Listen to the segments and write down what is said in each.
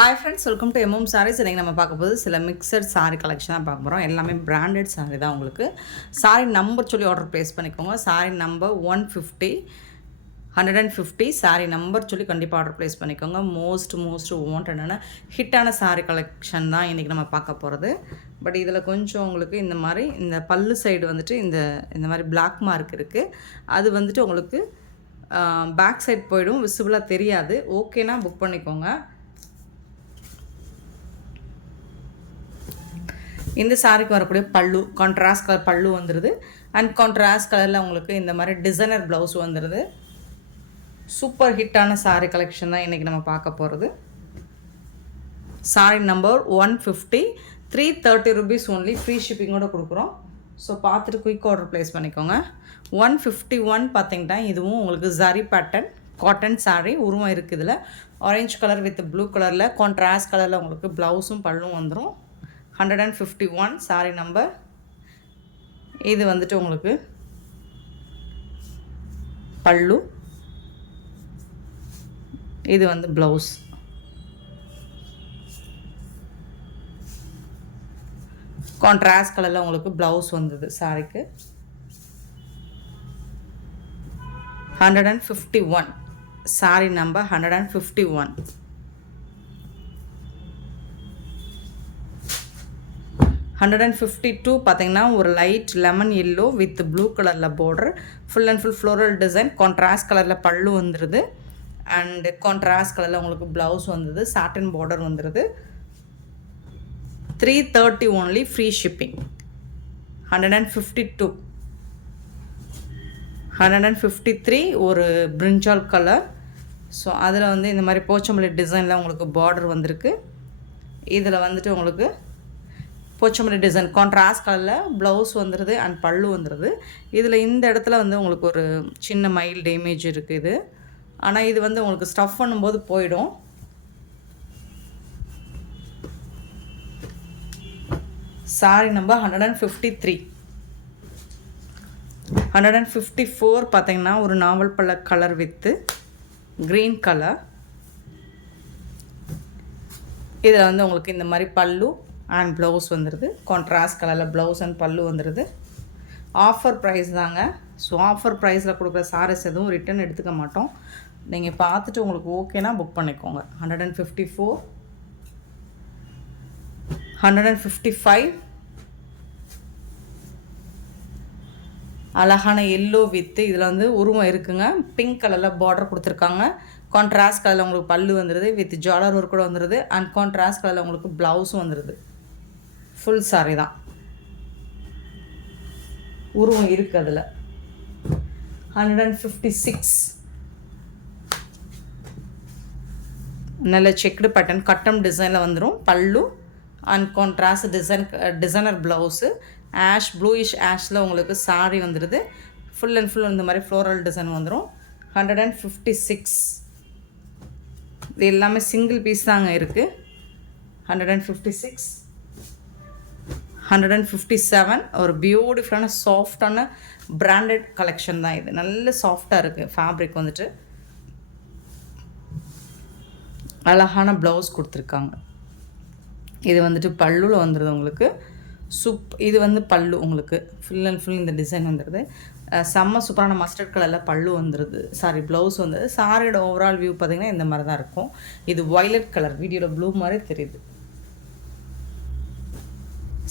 Hi friends, welcome to MM Sarees. இன்றைக்கி நம்ம பார்க்க போது சில மிக்சட் சாரீ கலெக்ஷன் தான் பார்க்க போகிறோம். எல்லாமே பிராண்டட் சாரீ தான். உங்களுக்கு சாரீ நம்பர் சொல்லி ஆர்டர் ப்ளேஸ் பண்ணிக்கோங்க. சாரீ நம்பர் 150 சாரீ நம்பர் சொல்லி கண்டிப்பாக ஆர்டர் ப்ளேஸ் பண்ணிக்கோங்க. மோஸ்ட் வாண்டடான ஹிட்டான சாரீ கலெக்ஷன் தான் இன்றைக்கி நம்ம பார்க்க போகிறது. பட் இதில் கொஞ்சம் உங்களுக்கு இந்த மாதிரி இந்த பல்லு சைடு வந்துட்டு இந்த மாதிரி பிளாக் மார்க் இருக்குது. அது வந்துட்டு உங்களுக்கு பேக் சைட் போயிடும், விசிபிளாக தெரியாது. ஓகேனா புக் பண்ணிக்கோங்க. இந்த சாரிக்கு வரக்கூடிய பல்லு கான்ட்ராஸ்ட் கலர் பல்லு வந்துடுது. அண்ட் கான்ட்ராஸ்ட் கலரில் உங்களுக்கு இந்த மாதிரி டிசைனர் ப்ளவுஸ் வந்துடுது. சூப்பர் ஹிட்டான சாரீ கலெக்ஷன் தான் இன்றைக்கி நம்ம பார்க்க போகிறது. Sari number 150, 330 rupees only, free ஷிப்பிங்கோடு கொடுக்குறோம். ஸோ பார்த்துட்டு குயிக் ஆர்டர் ப்ளேஸ் பண்ணிக்கோங்க. 151 பார்த்தீங்கன்னா இதுவும் உங்களுக்கு ஜரி பேட்டர்ன் காட்டன் சாரீ உருவம் இருக்குது. இதில் ஆரஞ்சு கலர் வித் ப்ளூ கலரில் கான்ட்ராஸ்ட் கலரில் உங்களுக்கு ப்ளவுஸும் பல்லும் வந்துடும். 151 சாரீ நம்பர். இது வந்துட்டு உங்களுக்கு பல்லு, இது வந்து ப்ளவுஸ். கான்ட்ராஸ்ட் கலரில் உங்களுக்கு ப்ளவுஸ் வந்தது சாரிக்கு. 151 சாரீ நம்பர் 151. 152 பார்த்தீங்கன்னா ஒரு light lemon yellow with blue கலரில் border, full and full floral design, contrast கலரில் பல்லு வந்துடுது. அண்ட் கான்ட்ராஸ்ட் கலரில் உங்களுக்கு ப்ளவுஸ் வந்தது, சாட்டின் பார்டர் வந்துடுது. 330 ஒன்லி, ஃப்ரீ ஷிப்பிங். 152. 153 ஒரு பிரிஞ்சால் கலர். ஸோ அதில் வந்து இந்த மாதிரி போச்சம்பள்ளி டிசைனில் உங்களுக்கு பார்டர் வந்திருக்கு. இதில் வந்துட்டு உங்களுக்கு போச்சம்பள்ளி டிசைன் கான்ட்ராஸ்ட் கலரில் ப்ளவுஸ் வந்துடுது அண்ட் பல்லு வந்துடுது. இதில் இந்த இடத்துல வந்து உங்களுக்கு ஒரு சின்ன மைல்டு டேமேஜ் இருக்குது. ஆனால் இது வந்து உங்களுக்கு ஸ்டஃப் பண்ணும்போது போயிடும். Sorry number 153. 154 பார்த்தீங்கன்னா ஒரு நாவல் பழ கலர் வித்து க்ரீன் கலர். இதில் வந்து உங்களுக்கு இந்த மாதிரி பல்லு அண்ட் ப்ளவுஸ் வந்துடுது. கான்ட்ராஸ்ட் கலரில் ப்ளவுஸ் அண்ட் பல்லு வந்துடுது. ஆஃபர் ப்ரைஸ் தாங்க. ஸோ ஆஃபர் ப்ரைஸில் கொடுக்குற சாரீஸ் எதுவும் ரிட்டன் எடுத்துக்க மாட்டோம். நீங்கள் பார்த்துட்டு உங்களுக்கு ஓகேனா புக் பண்ணிக்கோங்க. 154, 155 அழகான எல்லோ வித்து இதில் வந்து உருவம் இருக்குங்க. பிங்க் கலரில் பார்டர் கொடுத்துருக்காங்க. கான்ட்ராஸ்ட் கலரில் உங்களுக்கு பல்லு வந்துடுது வித் ஜாலர் ஒர்க் கூட வந்துடுது. அண்ட் கான்ட்ராஸ்ட் கலரில் உங்களுக்கு ப்ளவுஸும் வந்துடுது. ஃபுல் சாரி தான், உருவம் இருக்குது அதில். 156 நல்ல செக்குடு பேட்டர்ன் கட்டம் டிசைனில் வந்துடும். பல்லு and contrast designer blouse ash bluish ஆஷில் உங்களுக்கு சாரி வந்துடுது. ஃபுல் அண்ட் ஃபுல் இந்த மாதிரி ஃப்ளோரல் டிசைன் வந்துடும். 156 இது எல்லாமே சிங்கிள் பீஸ் தாங்க இருக்குது. 156, 157 ஒரு பியூட்டிஃபுல்லான சாஃப்டான பிராண்டட் கலெக்ஷன் தான் இது. நல்ல சாஃப்டாக இருக்குது ஃபேப்ரிக் வந்துட்டு. அழகான ப்ளவுஸ் கொடுத்துருக்காங்க. இது வந்துட்டு பல்லுவில் வந்துடுது உங்களுக்கு. இது வந்து பல்லு உங்களுக்கு ஃபுல் அண்ட் ஃபுல் இந்த டிசைன் வந்துடுது. செம்ம சூப்பரான மஸ்டர்ட் கலரில் பல்லு வந்துடுது. சாரி ப்ளவுஸ் வந்துடுது. சாரியோட ஓவரால் வியூ பார்த்திங்கன்னா இந்த மாதிரி தான் இருக்கும். இது வயலட் கலர், வீடியோவில் ப்ளூ மாதிரி தெரியுது.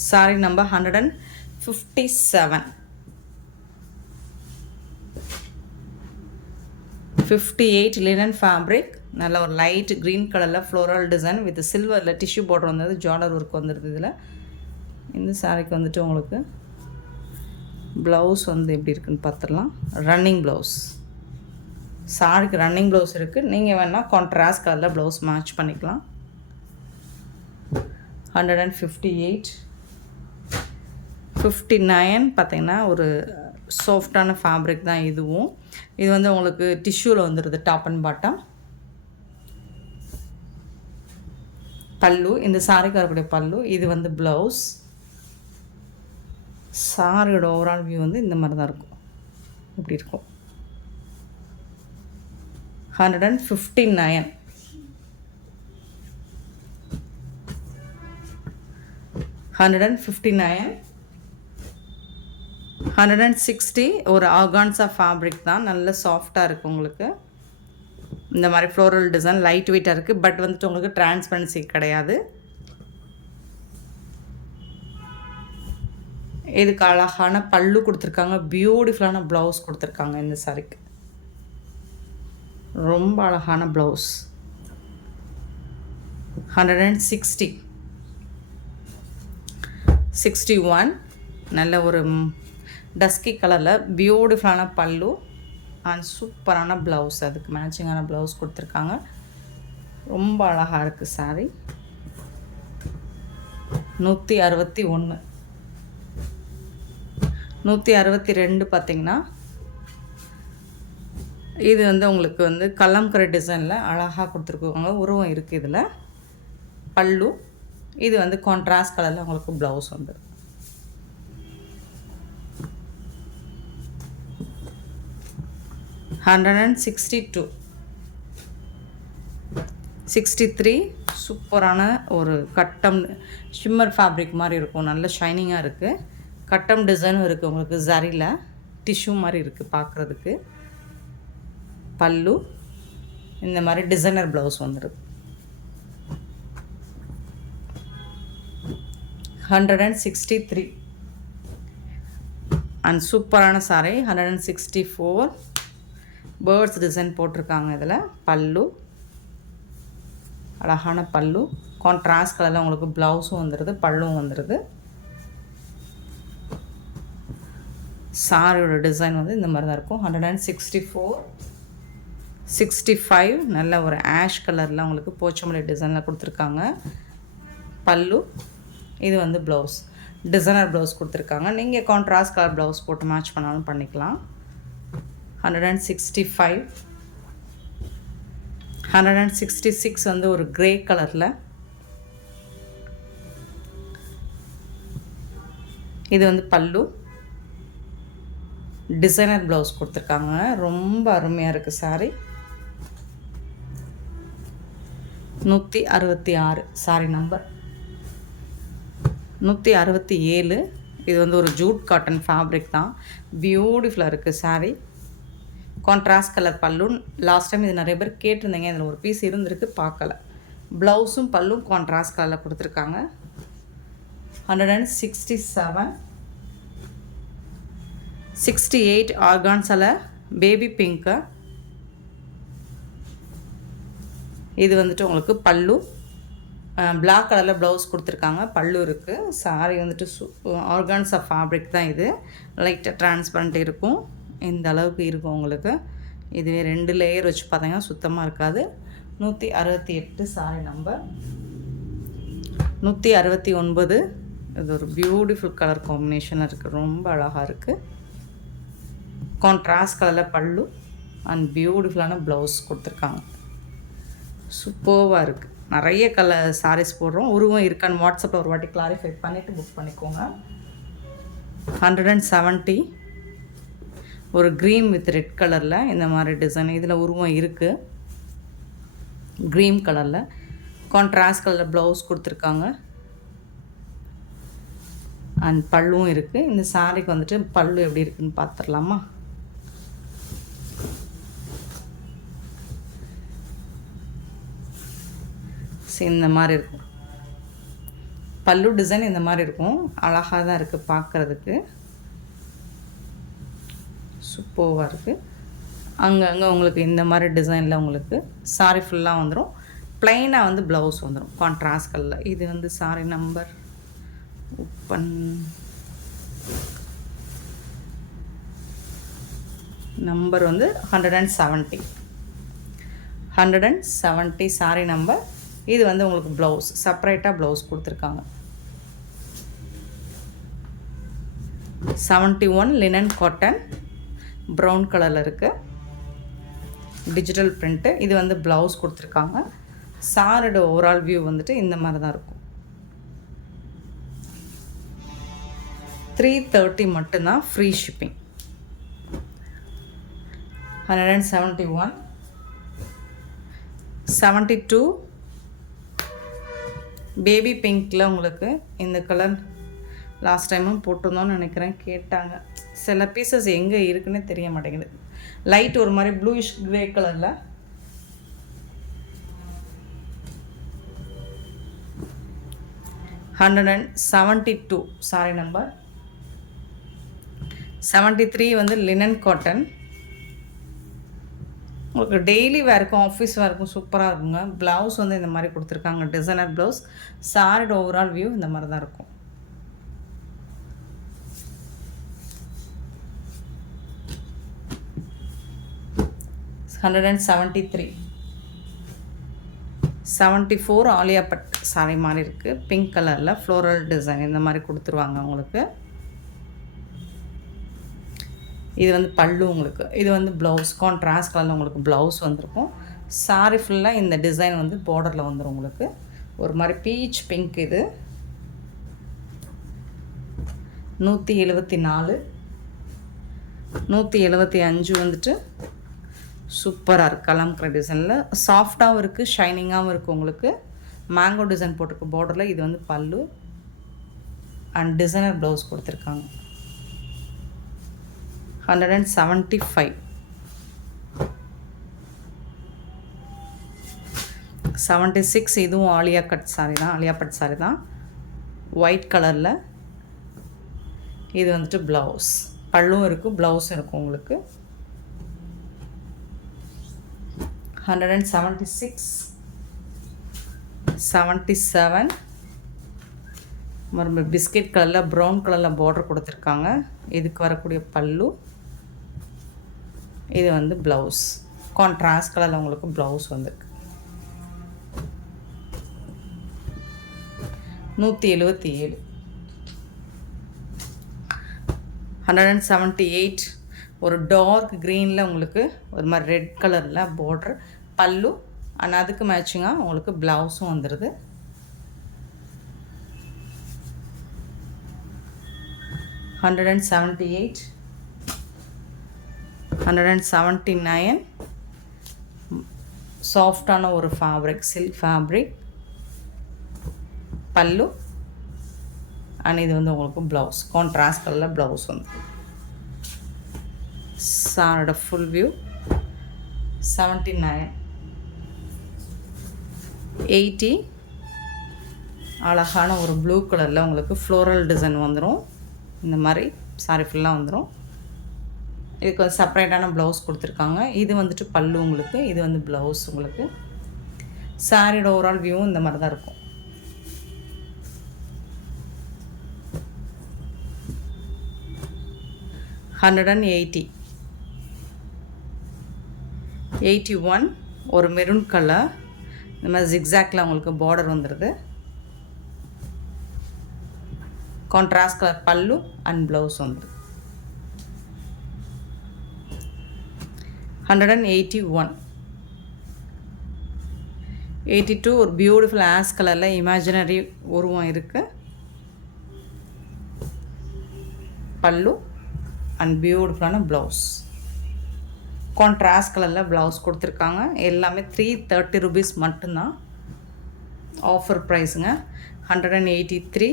Sorry number 157. 58 லினன் ஃபேப்ரிக், நல்ல ஒரு லைட் க்ரீன் கலரில் ஃப்ளோரல் டிசைன் வித் சில்வரில் டிஷ்யூ பார்டர் வந்தது, ஜாலர் ஒர்க் வந்துடுது. இதில் இந்த சாரிக்கு வந்துட்டு உங்களுக்கு ப்ளவுஸ் வந்து எப்படி இருக்குன்னு பார்த்துடலாம். ரன்னிங் ப்ளவுஸ், சாரிக்கு ரன்னிங் ப்ளவுஸ் இருக்குது. நீங்கள் வேணால் கான்ட்ராஸ்ட் கலரில் ப்ளவுஸ் மேட்ச் பண்ணிக்கலாம். 158. 59 பார்த்திங்கன்னா ஒரு சாஃப்டான ஃபேப்ரிக் தான் இதுவும். இது வந்து உங்களுக்கு டிஷ்யூவில் வந்துடுது டாப் அண்ட் பாட்டம். பல்லு இந்த சாரிக்கு வரக்கூடிய பல்லு. இது வந்து ப்ளவுஸ். சாரியோட ஓவரால் வியூ வந்து இந்த மாதிரி தான் இருக்கும். இப்படி இருக்கும். 159. 159. 160 ஒரு ஆர்கான்ஸா ஃபேப்ரிக் தான், நல்ல சாஃப்டாக இருக்குது உங்களுக்கு. இந்த மாதிரி ஃப்ளோரல் டிசைன் லைட் வெயிட்டாக இருக்குது, பட் வந்துட்டு உங்களுக்கு டிரான்ஸ்பரன்சி கிடையாது. இதுக்கு அழகான பல்லு கொடுத்துருக்காங்க, பியூட்டிஃபுல்லான ப்ளவுஸ் கொடுத்துருக்காங்க. இந்த சாரிக்கு ரொம்ப அழகான ப்ளவுஸ். 160. 61 நல்ல ஒரு டஸ்கி கலரில் பியூட்டிஃபுல்லான பல்லு அண்ட் சூப்பரான ப்ளவுஸ், அதுக்கு மேட்சிங்கான ப்ளவுஸ் கொடுத்துருக்காங்க. ரொம்ப அழகாக இருக்குது சாரி. 161. 162 பார்த்திங்கன்னா இது வந்து உங்களுக்கு வந்து கலம்கரை டிசைனில் அழகாக கொடுத்துருக்குவாங்க, உருவம் இருக்குது இதில். பல்லு இது வந்து கான்ட்ராஸ்ட் கலரில் உங்களுக்கு ப்ளவுஸ் வந்து. $162. 63 சூப்பரான ஒரு கட்டம் ஷிம்மர் ஃபேப்ரிக் மாதிரி இருக்கும், நல்ல ஷைனிங்காக இருக்குது. கட்டம் டிசைனும் இருக்குது உங்களுக்கு, ஜரியில் டிஷ்யூ மாதிரி இருக்குது பார்க்குறதுக்கு. பல்லு இந்த மாதிரி டிசைனர் ப்ளவுஸ் வந்துடுது. 163 அண்ட் சூப்பரான சாரி. 164 பேர்ட்ஸ் டிசைன் போட்டிருக்காங்க இதில். பல்லு அழகான பல்லு, கான்ட்ராஸ்ட் கலரில் உங்களுக்கு ப்ளவுஸும் வந்துடுது, பல்லும் வந்துடுது. சாரியோட டிசைன் வந்து இந்த மாதிரி தான் இருக்கும். 164. 65 நல்ல ஒரு ஆஷ் கலரில் உங்களுக்கு போச்சமல்லி டிசைனில் கொடுத்துருக்காங்க. பல்லு இது வந்து ப்ளவுஸ், டிசைனர் ப்ளவுஸ் கொடுத்துருக்காங்க. நீங்கள் கான்ட்ராஸ்ட் கலர் ப்ளவுஸ் போட்டு மேட்ச் பண்ணாலும் பண்ணிக்கலாம். 165. 166 வந்து ஒரு க்ரே கலரில், இது வந்து பல்லு, டிசைனர் ப்ளவுஸ் கொடுத்துருக்காங்க. ரொம்ப அருமையாக இருக்குது சாரி. 166 sorry number. 167 இது வந்து ஒரு ஜூட் காட்டன் ஃபேப்ரிக் தான், பியூட்டிஃபுல்லாக இருக்குது சாரி. கான்ட்ராஸ்ட் கலர் பல்லும். லாஸ்ட் டைம் இது நிறைய பேர் கேட்டிருந்தீங்க, இதில் ஒரு பீஸ் இருந்திருக்கு பார்க்கல. ப்ளவுஸும் பல்லும் கான்ட்ராஸ்ட் கலரில் கொடுத்துருக்காங்க. 167. 68 ஆர்கான்ஸால பேபி பிங்க்கு, இது வந்துட்டு உங்களுக்கு பல்லு. பிளாக் கலரில் ப்ளவுஸ் கொடுத்துருக்காங்க, பல்லு இருக்குது. சாரி வந்துட்டு ஆர்கான்ஸா ஃபேப்ரிக் தான் இது, லைட்டாக டிரான்ஸ்பரண்ட் இருக்கும், இந்த அளவுக்கு இருக்கும் உங்களுக்கு. இதுவே 2 லேயர் வச்சு பார்த்தீங்கன்னா சுத்தமாக இருக்காது. 168 சாரி நம்பர். 169 இது ஒரு பியூட்டிஃபுல் கலர் காம்பினேஷனில் இருக்குது, ரொம்ப அழகாக இருக்குது. கான்ட்ராஸ்ட் கலரில் பல்லு அண்ட் பியூட்டிஃபுல்லான ப்ளவுஸ் கொடுத்துருக்காங்க. சூப்பர்வாக இருக்குது. நிறைய கலர் சாரீஸ் போடுறோம், உருவம் இருக்கான்னு வாட்ஸ்அப்பில் ஒரு வாட்டி கிளாரிஃபை பண்ணிவிட்டு புக் பண்ணிக்கோங்க. 170 ஒரு க்ரீன் வித் ரெட் கலரில் இந்த மாதிரி டிசைன், இதில் உருவம் இருக்குது க்ரீன் கலரில். கான்ட்ராஸ்ட் கலரில் ப்ளவுஸ் கொடுத்துருக்காங்க அண்ட் பல்லுவும் இருக்குது. இந்த சாரிக்கு வந்துட்டு பல்லு எப்படி இருக்குதுன்னு பார்த்துடலாமா? இந்த மாதிரி இருக்கும் பல்லு டிசைன், இந்த மாதிரி இருக்கும், அழகாக தான் இருக்குது பார்க்குறதுக்கு, சூப்பராக இருக்குது. அங்கங்கே உங்களுக்கு இந்த மாதிரி டிசைனில் உங்களுக்கு சாரி ஃபுல்லாக வந்துடும். ப்ளைனாக வந்து ப்ளவுஸ் வந்துடும் கான்ட்ராஸ்ட் கலரில். இது வந்து சாரி நம்பர் ஓப்பன் நம்பர் வந்து 170. 170 சாரி நம்பர். இது வந்து உங்களுக்கு ப்ளவுஸ், செப்பரேட்டாக ப்ளவுஸ் கொடுத்துருக்காங்க. 71 லினன் காட்டன், ப்ரௌன் கலரில் இருக்குது, டிஜிட்டல் பிரிண்ட்டு. இது வந்து ப்ளவுஸ் கொடுத்துருக்காங்க. சாரோட ஓவரால் வியூ வந்துட்டு இந்த மாதிரி தான் இருக்கும். 330 மட்டும்தான் ஃப்ரீ ஷிப்பிங். 171. 72 பேபி பிங்க்கில் உங்களுக்கு இந்த கலர் லாஸ்ட் டைமும் போட்டிருந்தோன்னு நினைக்கிறேன், கேட்டாங்க. சில பீசஸ் எங்கே இருக்குன்னே தெரிய மாட்டேங்குது. லைட் ஒரு மாதிரி ப்ளூயிஷ் கிரே கலரில். $172 சாரி நம்பர் 73 வந்து லினன் காட்டன். உங்களுக்கு டெய்லி வேர்க்கும் ஆஃபீஸ் வேர்க்கும் சூப்பராக இருக்குங்க. ப்ளவுஸ் வந்து இந்த மாதிரி கொடுத்துருக்காங்க, டிசைனர் ப்ளவுஸ். சாரியோட ஓவரால் வியூ இந்த மாதிரி தான் இருக்கும். $173. 74 ஆலியா பட் சாரி மாதிரி இருக்குது. பிங்க் கலரில் ஃப்ளோரல் டிசைன் இந்த மாதிரி கொடுத்துருவாங்க உங்களுக்கு. இது வந்து பல்லு உங்களுக்கு. இது வந்து ப்ளவுஸ் கான்ட்ராஸ்ட் கலரில் உங்களுக்கு ப்ளவுஸ் வந்திருக்கும். சாரி ஃபுல்லாக இந்த டிசைன் வந்து பார்டரில் வந்துடும் உங்களுக்கு. ஒரு மாதிரி பீச் பிங்க். இது 174. 175 வந்துட்டு சூப்பராக இருக்குது. கலம்கரை டிசைனில் சாஃப்டாகவும் இருக்குது, ஷைனிங்காகவும் இருக்குது உங்களுக்கு. மேங்கோ டிசைன் போட்டிருக்கு பார்டரில். இது வந்து பல்லு அண்ட் டிசைனர் ப்ளவுஸ் கொடுத்துருக்காங்க. 175. 76 இதுவும் ஆலியா கட் சாரி தான், ஆலியா பட் சாரி தான், ஒயிட் கலரில். இது வந்துட்டு ப்ளவுஸ், பல்லும் இருக்குது ப்ளவுஸும் இருக்கும் உங்களுக்கு. 176. 77 மறுபடியும் பிஸ்கெட் கலரில் ப்ரௌன் கலரில் பார்டர் கொடுத்துருக்காங்க. இதுக்கு வரக்கூடிய பல்லு. இது வந்து ப்ளவுஸ் கான்ட்ராஸ்ட் கலரில் உங்களுக்கு ப்ளவுஸ் வந்துருக்கு. 177. 178 ஒரு டார்க் க்ரீனில் உங்களுக்கு ஒரு மாதிரி ரெட் கலரில் பார்டர் பல்லு அண்ட் அதுக்கு மேட்சிங்காக உங்களுக்கு ப்ளவுஸும் வந்துடுது. 178. 179 சாஃப்டான ஒரு ஃபேப்ரிக், சில்க் ஃபேப்ரிக், பல்லு அண்ட் இது வந்து உங்களுக்கு ப்ளவுஸ் கான்ட்ராஸ்ட் கலரில் ப்ளவுஸ் வந்து. சாரோட ஃபுல் வியூ 79. 80 அழகான ஒரு ப்ளூ கலரில் உங்களுக்கு ஃப்ளோரல் டிசைன் வந்துடும். இந்த மாதிரி சாரி ஃபுல்லாக வந்துடும். இதுக்கு ஒரு செப்பரேட்டான ப்ளவுஸ் கொடுத்துருக்காங்க. இது வந்துட்டு பல்லு உங்களுக்கு, இது வந்து ப்ளவுஸ் உங்களுக்கு. சாரியோட ஓவரால் வியூவும் இந்த மாதிரி தான் இருக்கும். $180. 81 ஒரு மெரூன் கலர் இந்த மாதிரி ஜிக்ஸாக்டில் உங்களுக்கு பார்டர் வந்துடுது. கான்ட்ராஸ்ட் கலர் பல்லு அண்ட் ப்ளவுஸ் வந்துடுது. 181. 82 ஒரு பியூட்டிஃபுல் ஆஷ் கலரில் இமேஜினரி உருவம் இருக்குது. பல்லு அண்ட் பியூட்டிஃபுல்லான ப்ளவுஸ் கான்ட்ராஸ்ட் கலரில் ப்ளவுஸ் கொடுத்துருக்காங்க. எல்லாமே $330 மட்டும்தான், ஆஃபர் ப்ரைஸுங்க. 183.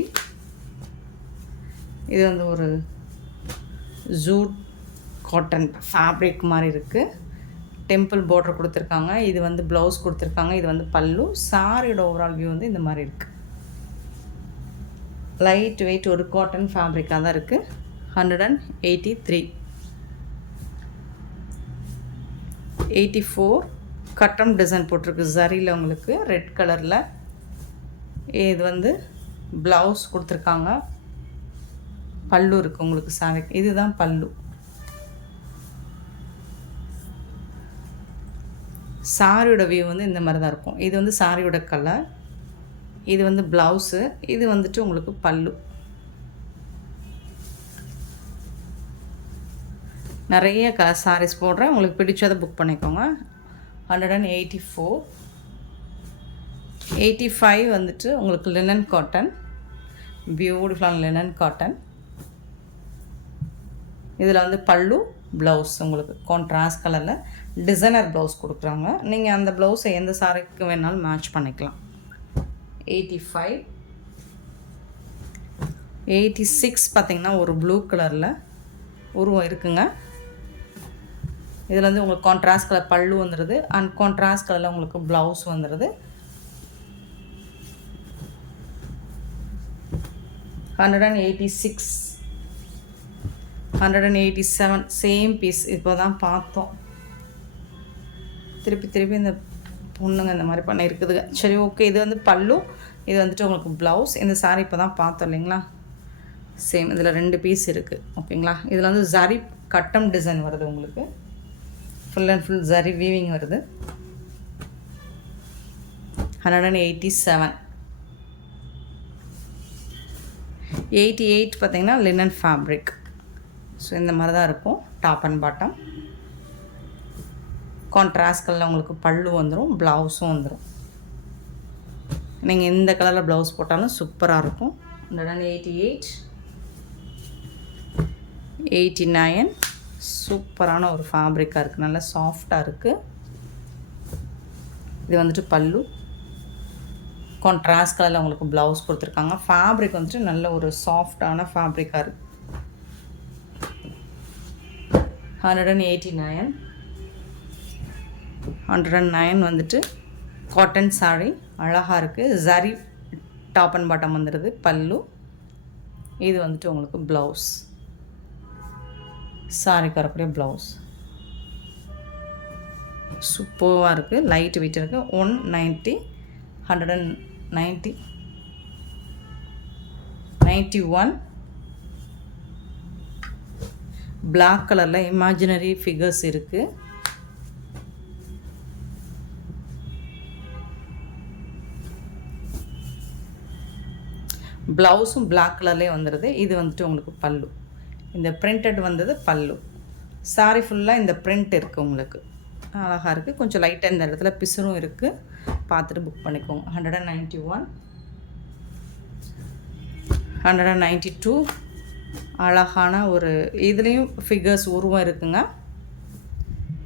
இது வந்து ஒரு ஜூட் காட்டன் ஃபேப்ரிக் மாதிரி இருக்குது. டெம்பிள் பார்டர் கொடுத்துருக்காங்க. இது வந்து ப்ளவுஸ் கொடுத்துருக்காங்க. இது வந்து பல்லு. சாரியோட ஓவரால் வியூ வந்து இந்த மாதிரி இருக்குது. லைட் வெயிட் ஒரு காட்டன் ஃபேப்ரிக்காக தான் இருக்குது. 183. 84 கட்டம் டிசைன் போட்டிருக்கு ஜரியில் உங்களுக்கு ரெட் கலரில். இது வந்து ப்ளவுஸ் கொடுத்துருக்காங்க. பல்லு இருக்குது உங்களுக்கு சாரி. இதுதான் பல்லு. சாரியோட வியூ வந்து இந்த மாதிரி தான் இருக்கும். இது வந்து சாரியோட கலர். இது வந்து ப்ளவுஸு. இது வந்துட்டு உங்களுக்கு பல்லு. நிறைய கலர் சாரீஸ் போடுறேன், உங்களுக்கு பிடிச்சதை புக் பண்ணிக்கோங்க. 184. 85 வந்துட்டு உங்களுக்கு லினன் காட்டன், பியூட்டிஃபுல்லான லினன் காட்டன். இதில் வந்து பல்லு ப்ளவுஸ் உங்களுக்கு கான்ட்ராஸ்ட் கலரில் டிசைனர் ப்ளவுஸ் கொடுக்குறாங்க. நீங்கள் அந்த ப்ளவுஸை எந்த சாரிக்கு வேணாலும் மேட்ச் பண்ணிக்கலாம். 85, 86 பார்த்திங்கன்னா ஒரு ப்ளூ கலரில் உருவம் இருக்குங்க. இதில் வந்து உங்களுக்கு கான்ட்ராஸ்ட் கலர் பல்லு வந்துடுது அண்ட் கான்ட்ராஸ்ட் கலரில் உங்களுக்கு ப்ளவுஸ் வந்துடுது. 186, 187 சேம் பீஸ். இப்போ தான் பார்த்தோம். திருப்பி இந்த பொண்ணுங்க இந்த மாதிரி பண்ண இருக்குதுங்க. சரி, ஓகே. இது வந்து பல்லு, இது வந்துட்டு உங்களுக்கு ப்ளவுஸ். இந்த சாரீ இப்போ தான் பார்த்தோம் இல்லைங்களா? சேம். இதில் 2 பீஸ் இருக்குது. ஓகேங்களா? இதில் வந்து ஜரி கட்டம் டிசைன் வருது உங்களுக்கு. Full and full zari weaving வருது. 187, 88 பார்த்திங்கன்னா லினன் ஃபேப்ரிக். ஸோ இந்த மாதிரி தான் இருக்கும் டாப் அண்ட் பாட்டம். கான்ட்ராஸ்ட் கலரில் உங்களுக்கு பல்லு வந்துடும், ப்ளவுஸும் வந்துடும். நீங்கள் இந்த கலரில் ப்ளவுஸ் போட்டாலும் சூப்பராக இருக்கும். 188, 89 சூப்பரான ஒரு ஃபேப்ரிக்காக இருக்குது. நல்லா சாஃப்டாக இருக்குது. இது வந்துட்டு பல்லு. கான்ட்ராஸ்ட் கலரில் உங்களுக்கு ப்ளவுஸ் கொடுத்துருக்காங்க. ஃபேப்ரிக் வந்துட்டு நல்ல ஒரு சாஃப்டான ஃபேப்ரிக்காக இருக்குது. 189, 109 வந்துட்டு காட்டன் சாரீ. அழகாக இருக்குது. ஜரி டாப் அண்ட் பாட்டம் வந்துடுது. பல்லு. இது வந்துட்டு உங்களுக்கு ப்ளவுஸ். சாரிக்கு வரக்கூடிய ப்ளவுஸ் சூப்பராக இருக்குது. லைட் வெயிட் இருக்குது. 190, 190, 91 பிளாக் கலரில் இமேஜினரி ஃபிகர்ஸ் இருக்குது. ப்ளவுஸும் பிளாக் கலர்லேயே வந்துடுது. இது வந்துட்டு உங்களுக்கு பல்லு. இந்த பிரிண்டட் வந்தது பல்லு. சாரி ஃபுல்லாக இந்த பிரிண்ட் இருக்குது உங்களுக்கு. அழகாக இருக்குது. கொஞ்சம் லைட்டாக இந்த இடத்துல பிசுரும் இருக்குது. பார்த்துட்டு புக் பண்ணிக்கோங்க. 191, 192 அழகான ஒரு இதுலேயும் ஃபிகர்ஸ் உருவம் இருக்குங்க.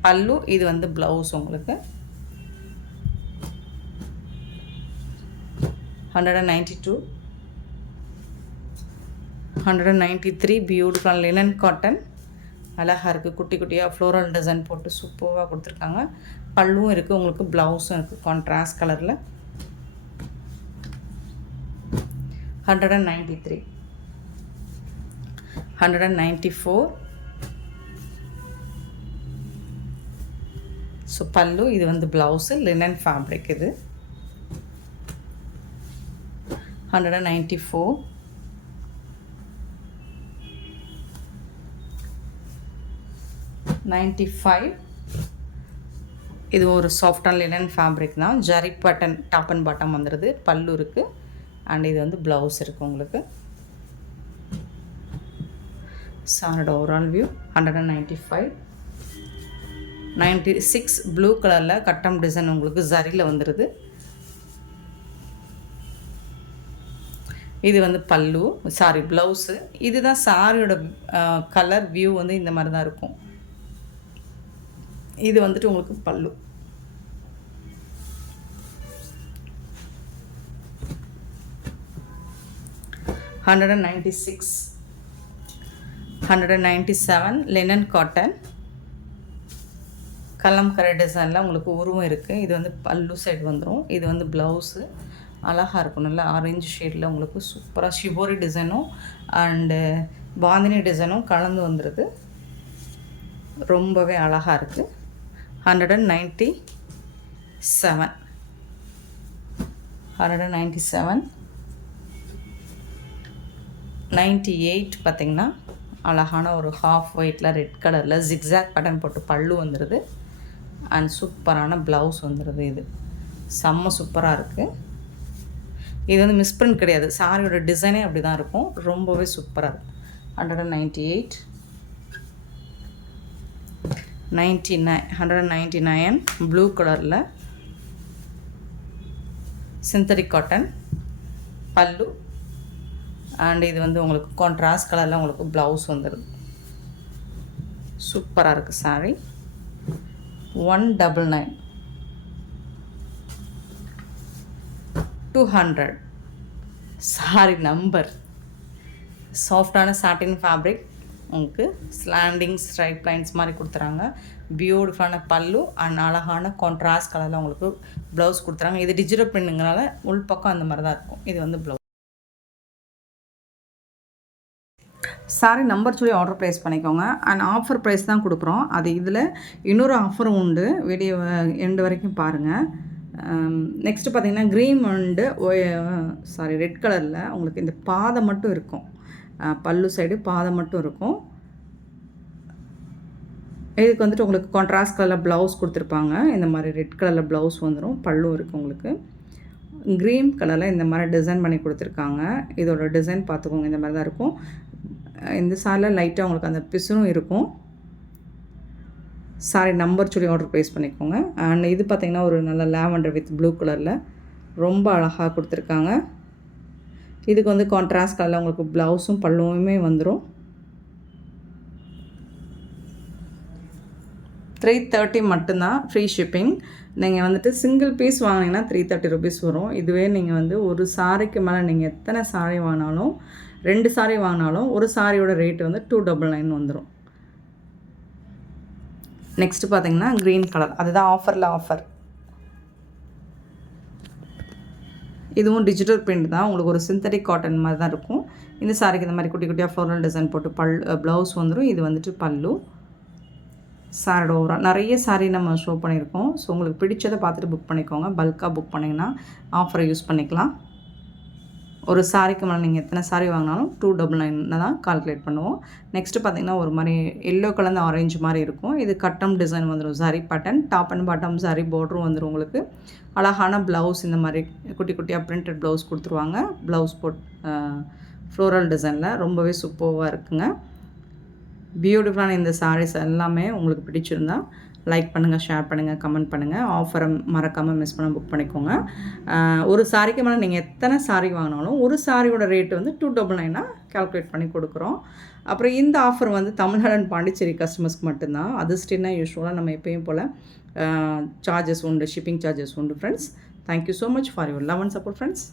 பல்லு. இது வந்து ப்ளவுஸ் உங்களுக்கு. 192, 193 பியூட்டிஃபுல் லினன் காட்டன். அழகாக இருக்குது. குட்டி குட்டியாக ஃப்ளோரல் டிசைன் போட்டு சூப்பராக கொடுத்துருக்காங்க. பல்லுவும் இருக்குது உங்களுக்கு, ப்ளவுஸும் இருக்குது கான்ட்ராஸ்ட் கலரில். 193, 194 ஸோ பல்லு. இது வந்து ப்ளவுஸு லினன் ஃபேப்ரிக். இது 194, 95 இது ஒரு சாஃப்டான லினன் ஃபேப்ரிக் தான். Zari button top and bottom வந்துடுது. பல்லு இருக்குது அண்ட் இது வந்து ப்ளவுஸ் இருக்குது உங்களுக்கு. சாரோட ஓவரால் வியூ. 195, 96 ப்ளூ கலரில் கட்டம் டிசைன் உங்களுக்கு ஜரியில் வந்துடுது. இது வந்து பல்லு, சாரி ப்ளவுஸு. இதுதான் சாரியோட கலர் வியூ வந்து இந்த மாதிரி தான் இருக்கும். இது வந்துட்டு உங்களுக்கு பல்லு. $196, 197 லினன் காட்டன். கலம்கரை டிசைனில் உங்களுக்கு உருவம் இருக்குது. இது வந்து பல்லு சைடு வந்துடும். இது வந்து ப்ளவுஸு. அழகாக இருக்கும். நல்லா ஆரஞ்சு ஷேடில் உங்களுக்கு சூப்பராக ஷிபோரி டிசைனும் அண்டு பாந்தினி டிசைனும் கலந்து வந்துடுது. ரொம்பவே அழகாக இருக்குது. 197, 197, 98 பார்த்திங்கன்னா அழகான ஒரு ஹாஃப் ஒயிட்டில் ரெட் கலரில் ஜிக்ஸாக் பட்டன் போட்டு பல்லு வந்துடுது அண்ட் சூப்பரான ப்ளவுஸ் வந்துடுது. இது செம்ம சூப்பராக இருக்குது. இது வந்து மிஸ்பிரிண்ட் கிடையாது. சாரியோட டிசைனே அப்படி தான் இருக்கும். ரொம்பவே சூப்பராக இருக்கும். 198, 199 ப்ளூ கலரில் சிந்தட்டிக் காட்டன் பல்லு அண்ட் இது வந்து உங்களுக்கு கான்ட்ராஸ்ட் கலரில் உங்களுக்கு ப்ளவுஸ் வந்துடுது. சூப்பராக இருக்குது சாரி. 199, 200. Sorry number. சாஃப்டான சாட்டின் ஃபேப்ரிக், உங்களுக்கு ஸ்லாண்டிங் ஸ்ட்ரைப் லைன்ஸ் மாதிரி கொடுத்துறாங்க. பியூட்டிஃபுல்லான பல்லு அண்ட் அழகான கான்ட்ராஸ்ட் கலரில் உங்களுக்கு ப்ளவுஸ் கொடுத்துறாங்க. இது டிஜிட்டல் பிரிண்ட்டுங்கிறனால உள் பக்கம் அந்த மாதிரி தான் இருக்கும். இது வந்து ப்ளவுஸ். சாரி நம்பர் சொல்லி ஆர்டர் ப்ளேஸ் பண்ணிக்கோங்க. அண்ட் ஆஃபர் ப்ரைஸ் தான் கொடுக்குறோம். அது இதில் இன்னொரு ஆஃபரும் உண்டு. வீடியோ எண்டு வரைக்கும் பாருங்கள். நெக்ஸ்ட்டு பார்த்திங்கன்னா க்ரீன் அண்டு ரெட் கலரில் உங்களுக்கு இந்த பாதை மட்டும் இருக்கும். பல்லு சைடு பாதை மட்டும் இருக்கும். இதுக்கு வந்துட்டு உங்களுக்கு கான்ட்ராஸ்ட் கலரில் ப்ளவுஸ் கொடுத்துருப்பாங்க. இந்த மாதிரி ரெட் கலரில் ப்ளவுஸ் வந்துடும். பல்லு இருக்குது உங்களுக்கு. க்ரீன் கலரில் இந்த மாதிரி டிசைன் பண்ணி கொடுத்துருக்காங்க. இதோட டிசைன் பார்த்துக்கோங்க. இந்த மாதிரி தான் இருக்கும். இந்த சாரியில் லைட்டாக உங்களுக்கு அந்த பிசுனும் இருக்கும். சாரி நம்பர் சொல்லி ஆர்டர் ப்ளேஸ் பண்ணிக்கோங்க. அண்ட் இது பார்த்திங்கன்னா ஒரு நல்ல லாவெண்டர் வித் ப்ளூ கலரில் ரொம்ப அழகாக கொடுத்துருக்காங்க. இதுக்கு வந்து கான்ட்ராஸ்ட் கலரில் உங்களுக்கு ப்ளவுஸும் பல்லுவுமே வந்துடும். 330 மட்டும்தான் ஃப்ரீ ஷிப்பிங். நீங்கள் வந்துட்டு சிங்கிள் பீஸ் வாங்கினீங்கன்னா 330 ருபீஸ் வரும். இதுவே நீங்கள் வந்து ஒரு சாரிக்கு மேலே நீங்கள் எத்தனை சாரி வாங்கினாலும், 2 சாரி வாங்கினாலும் ஒரு சாரியோட ரேட் வந்து 299 வந்துடும். நெக்ஸ்ட்டு பார்த்தீங்கன்னா க்ரீன் கலர், அதுதான் ஆஃபரில் ஆஃபர். இதுவும் டிஜிட்டல் பிரிண்ட் தான். உங்களுக்கு ஒரு சிந்தட்டிக் காட்டன் மாதிரி தான் இருக்கும். இந்த சாரிக்கு இந்த மாதிரி குட்டி குட்டியாக ஃப்ளோரல் டிசைன் போட்டு ப்ளவுஸ் வந்துடும். இது வந்துட்டு பல்லு. சாரியோட ஓவரால் நிறைய சாரீ நம்ம ஷோ பண்ணியிருக்கோம். ஸோ உங்களுக்கு பிடிச்சதை பார்த்துட்டு புக் பண்ணிக்கோங்க. பல்காக புக் பண்ணிங்கன்னா ஆஃபரை யூஸ் பண்ணிக்கலாம். ஒரு சாரிக்கு மேலே நீங்கள் எத்தனை சாரி வாங்கினாலும் 299 தான் கால்குலேட் பண்ணுவோம். நெக்ஸ்ட்டு பார்த்திங்கன்னா ஒரு மாதிரி எல்லோ கலந்த ஆரஞ்சு மாதிரி இருக்கும். இது கட்டம் டிசைன் வந்துடும். Sari pattern, top and bottom sari பார்டரும் வந்துடும். உங்களுக்கு அழகான ப்ளவுஸ் இந்த மாதிரி குட்டி குட்டியாக பிரிண்டட் ப்ளவுஸ் கொடுத்துருவாங்க. ப்ளவுஸ் ஃப்ளோரல் டிசைனில் ரொம்பவே சூப்பராக இருக்குங்க. பியூட்டிஃபுல்லான இந்த சாரீஸ் எல்லாமே உங்களுக்கு பிடிச்சிருந்தா லைக் பண்ணுங்கள், ஷேர் பண்ணுங்கள், கமெண்ட் பண்ணுங்கள். ஆஃபரை மறக்காமல் மிஸ் பண்ண புக் பண்ணிக்கோங்க. ஒரு சாரிக்கு மேலே நீங்கள் எத்தனை சாரி வாங்கினாலும் ஒரு சாரியோட ரேட்டு வந்து 299 கால்குலேட் பண்ணி கொடுக்குறோம். அப்புறம் இந்த ஆஃபர் வந்து தமிழ்நாடு அண்ட் பாண்டிச்சேரி கஸ்டமர்ஸ்க்கு மட்டும்தான். அதிர்ஷ்டின்னா யூஸ்வலாக நம்ம எப்பயும் போல் சார்ஜஸ் உண்டு, ஷிப்பிங் சார்ஜஸ் உண்டு friends. Thank you so much for your love and support friends.